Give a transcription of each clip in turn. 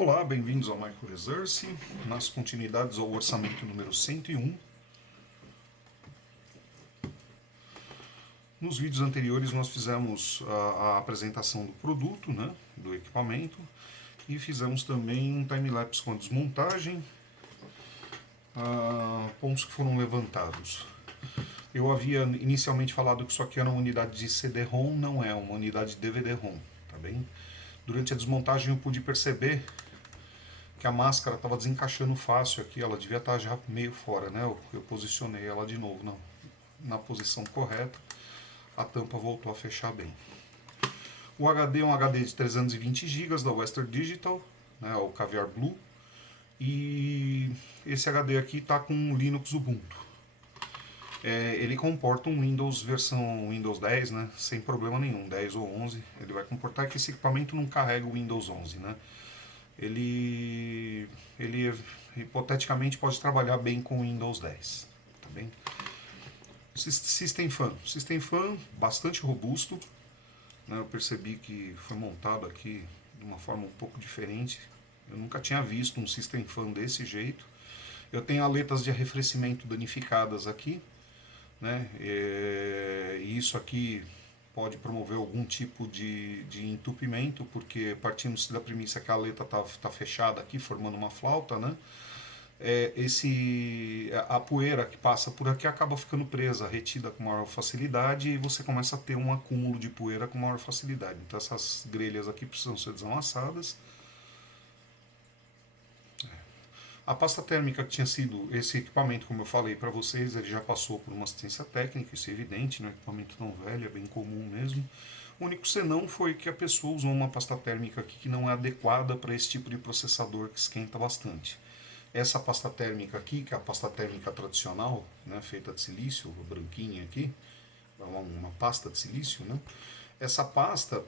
Olá, bem-vindos ao Micro Resource, nas continuidades ao orçamento número 101. Nos vídeos anteriores nós fizemos a apresentação do produto, né, do equipamento, e fizemos também um time-lapse com a desmontagem, pontos que foram levantados. Eu havia inicialmente falado que isso aqui era uma unidade de CD-ROM, não é uma unidade de DVD-ROM, tá bem? Durante a desmontagem eu pude perceber que a máscara estava desencaixando fácil aqui, ela devia estar já meio fora, né? Eu posicionei ela de novo na posição correta, a tampa voltou a fechar bem. O HD é um HD de 320 GB da Western Digital, né, o Caviar Blue, e esse HD aqui está com Linux Ubuntu. Ele comporta um Windows versão Windows 10, né, sem problema nenhum, 10 ou 11, ele vai comportar, que esse equipamento não carrega o Windows 11, né. Ele hipoteticamente pode trabalhar bem com o Windows 10, tá bem? System Fan bastante robusto, né? Eu percebi que foi montado aqui de uma forma um pouco diferente. Eu nunca tinha visto um System Fan desse jeito. Eu tenho aletas de arrefecimento danificadas aqui, né? E isso aqui pode promover algum tipo de entupimento, porque partindo-se da premissa que a aleta está fechada aqui, formando uma flauta, né? A poeira que passa por aqui acaba ficando presa, retida com maior facilidade, e você começa a ter um acúmulo de poeira com maior facilidade. Então essas grelhas aqui precisam ser desamassadas. A pasta térmica que tinha sido esse equipamento, como eu falei para vocês, ele já passou por uma assistência técnica, isso é evidente, né? Equipamento não velho, é bem comum mesmo. O único senão foi que a pessoa usou uma pasta térmica aqui que não é adequada para esse tipo de processador que esquenta bastante. Essa pasta térmica aqui, que é a pasta térmica tradicional, né, feita de silício, branquinha aqui, uma pasta de silício, né? Essa pasta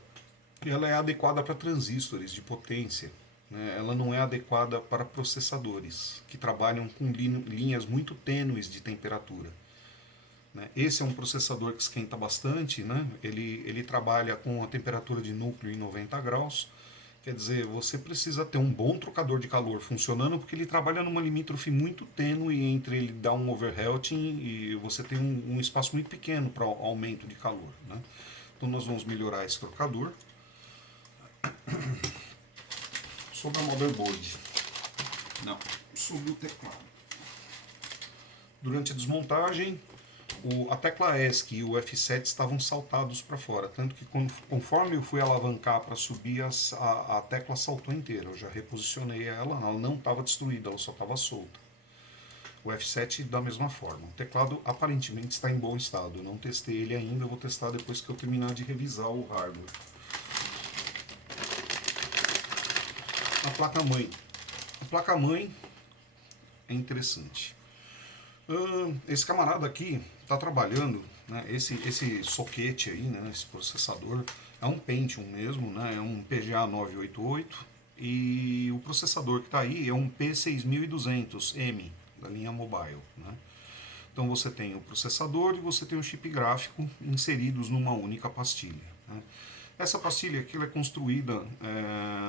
ela é adequada para transistores de potência, né? Ela não é adequada para processadores que trabalham com linhas muito tênues de temperatura, né? Esse é um processador que esquenta bastante, né? Ele trabalha com a temperatura de núcleo em 90 graus. Quer dizer, você precisa ter um bom trocador de calor funcionando, porque ele trabalha numa limítrofe muito tênue entre ele dar um overheating e você tem um espaço muito pequeno para aumento de calor, né? Então nós vamos melhorar esse trocador. Sobre a motherboard. Não, sobre o teclado. Durante a desmontagem, a tecla ESC e o F7 estavam saltados para fora, tanto que conforme eu fui alavancar para subir, a tecla saltou inteira. Eu já reposicionei ela não estava destruída, ela só estava solta. O F7 da mesma forma. O teclado aparentemente está em bom estado, eu não testei ele ainda, eu vou testar depois que eu terminar de revisar o hardware. A placa-mãe. A placa-mãe é interessante. Esse camarada aqui está trabalhando, né, esse soquete aí, né, esse processador, é um Pentium mesmo, né, é um PGA 988, e o processador que está aí é um P6200M, da linha mobile, né. Então você tem o processador e você tem o chip gráfico inseridos numa única pastilha, né. Essa pastilha aqui ela é construída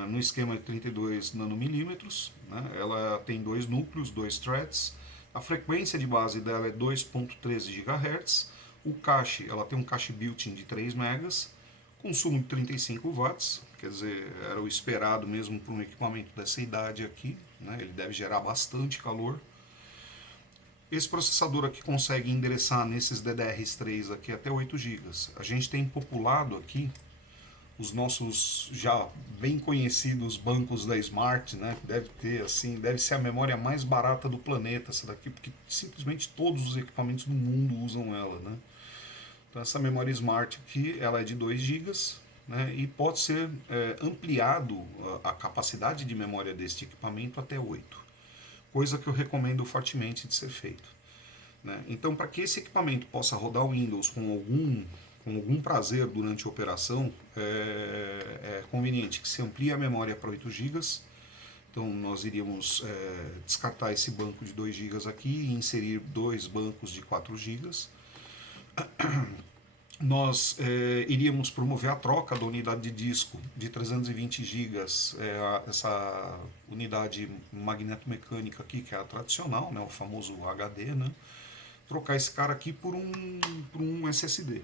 no esquema de 32 nanomilímetros, né? Ela tem dois núcleos, dois threads. A frequência de base dela é 2.13 GHz. O cache, ela tem um cache built-in de 3 megas, consumo de 35 watts, quer dizer, era o esperado mesmo para um equipamento dessa idade aqui, né? Ele deve gerar bastante calor. Esse processador aqui consegue endereçar nesses DDR3 aqui até 8 GB. A gente tem populado aqui os nossos já bem conhecidos bancos da Smart, né? Deve ser a memória mais barata do planeta essa daqui, porque simplesmente todos os equipamentos do mundo usam ela, né? Então essa memória Smart aqui, ela é de 2 GB, né? E pode ser ampliado a capacidade de memória deste equipamento até 8, coisa que eu recomendo fortemente de ser feito, né? Então, para que esse equipamento possa rodar o Windows com algum prazer durante a operação, é conveniente que se amplie a memória para 8 GB. Então nós iríamos descartar esse banco de 2 GB aqui e inserir dois bancos de 4 GB. nós iríamos promover a troca da unidade de disco de 320 gigas, essa unidade magnetomecânica aqui, que é a tradicional, né, o famoso HD, né, trocar esse cara aqui por um SSD.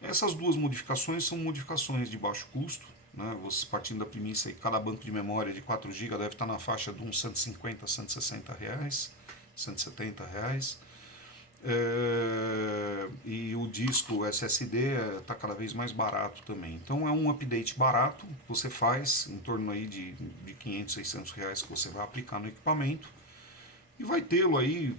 Essas duas modificações são modificações de baixo custo, né, você partindo da premissa que cada banco de memória de 4 GB deve estar na faixa de uns 150, 160 reais, 170 reais. E o disco SSD está cada vez mais barato também. Então é um update barato que você faz, em torno aí de 500, 600 reais, que você vai aplicar no equipamento e vai tê-lo aí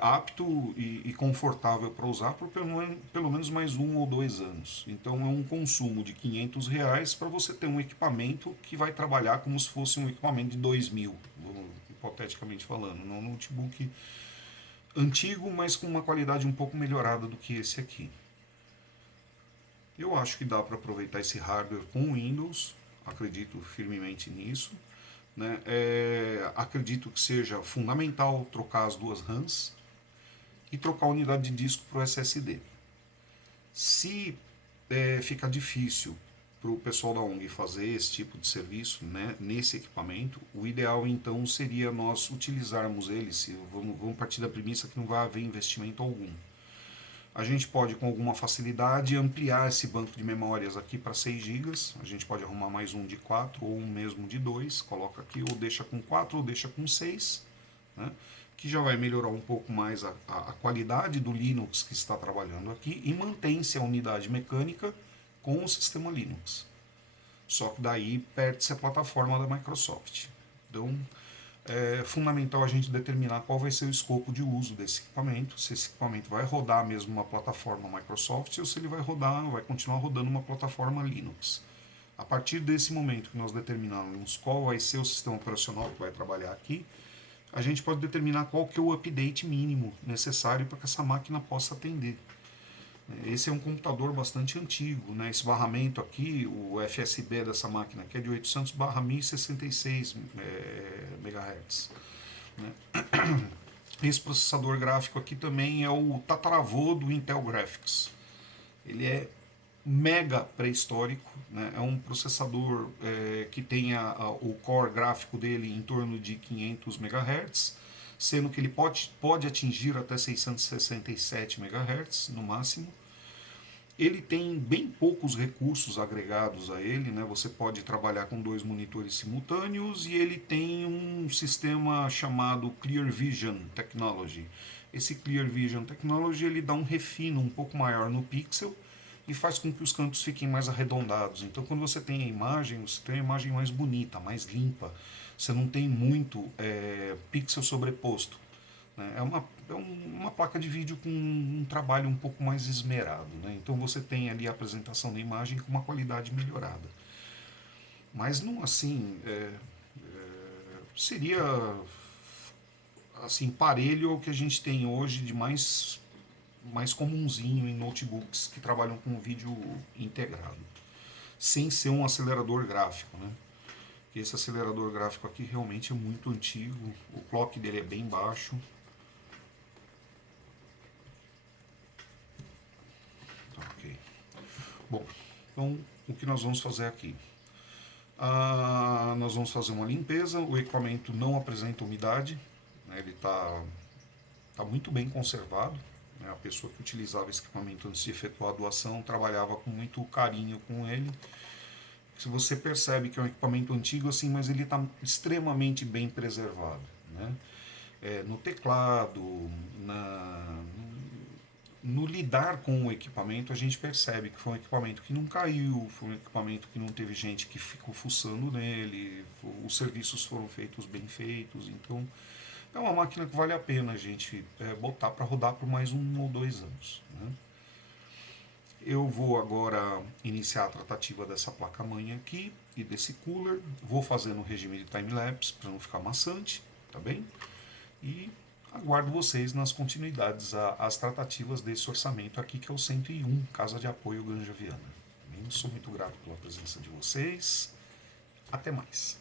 apto e confortável para usar por pelo menos mais 1 ou 2 anos. Então é um consumo de 500 reais para você ter um equipamento que vai trabalhar como se fosse um equipamento de 2.000, hipoteticamente falando, um notebook antigo, mas com uma qualidade um pouco melhorada do que esse aqui. Eu acho que dá para aproveitar esse hardware com o Windows, acredito firmemente nisso. Né? Acredito que seja fundamental trocar as duas RAMs e trocar a unidade de disco para o SSD. Se fica difícil para o pessoal da ONG fazer esse tipo de serviço, né, nesse equipamento, o ideal então seria nós utilizarmos ele, vamos partir da premissa que não vai haver investimento algum. A gente pode com alguma facilidade ampliar esse banco de memórias aqui para 6 GB, a gente pode arrumar mais um de 4 ou um mesmo de 2, coloca aqui ou deixa com 4 ou deixa com 6, né, que já vai melhorar um pouco mais a qualidade do Linux que está trabalhando aqui e mantém-se a unidade mecânica com o sistema Linux. Só que daí perde-se a plataforma da Microsoft. Então é fundamental a gente determinar qual vai ser o escopo de uso desse equipamento, se esse equipamento vai rodar mesmo uma plataforma Microsoft ou se ele vai continuar rodando uma plataforma Linux. A partir desse momento que nós determinarmos qual vai ser o sistema operacional que vai trabalhar aqui, a gente pode determinar qual que é o update mínimo necessário para que essa máquina possa atender. Esse é um computador bastante antigo, né? Esse barramento aqui, o FSB dessa máquina aqui é de 800/1066 MHz. Né? Esse processador gráfico aqui também é o tataravô do Intel Graphics. Ele é mega pré-histórico, né? É um processador que tem o core gráfico dele em torno de 500 MHz, sendo que ele pode atingir até 667 MHz no máximo. Ele tem bem poucos recursos agregados a ele, né? Você pode trabalhar com 2 monitores simultâneos e ele tem um sistema chamado Clear Vision Technology. Esse Clear Vision Technology ele dá um refino um pouco maior no pixel e faz com que os cantos fiquem mais arredondados. Então quando você tem a imagem, você tem a imagem mais bonita, mais limpa. Você não tem muito pixel sobreposto. Né? É uma placa de vídeo com um trabalho um pouco mais esmerado. Né? Então você tem ali a apresentação da imagem com uma qualidade melhorada. Mas não assim, seria assim parelho ao que a gente tem hoje de mais comunzinho em notebooks que trabalham com vídeo integrado, sem ser um acelerador gráfico. Né? Esse acelerador gráfico aqui realmente é muito antigo, o clock dele é bem baixo. Ok. Bom, então o que nós vamos fazer aqui? Nós vamos fazer uma limpeza, o equipamento não apresenta umidade, né? Ele está muito bem conservado. Né? A pessoa que utilizava esse equipamento antes de efetuar a doação trabalhava com muito carinho com ele. Se você percebe que é um equipamento antigo assim, mas ele está extremamente bem preservado. Né? No teclado, no lidar com o equipamento, a gente percebe que foi um equipamento que não caiu, foi um equipamento que não teve gente que ficou fuçando nele, os serviços foram feitos bem feitos, então é uma máquina que vale a pena a gente botar para rodar por mais 1 ou 2 anos. Né? Eu vou agora iniciar a tratativa dessa placa-mãe aqui e desse cooler, vou fazer no regime de time-lapse para não ficar maçante, tá bem? E aguardo vocês nas continuidades às tratativas desse orçamento aqui, que é o 101, Casa de Apoio Granja Viana. Eu sou muito grato pela presença de vocês. Até mais.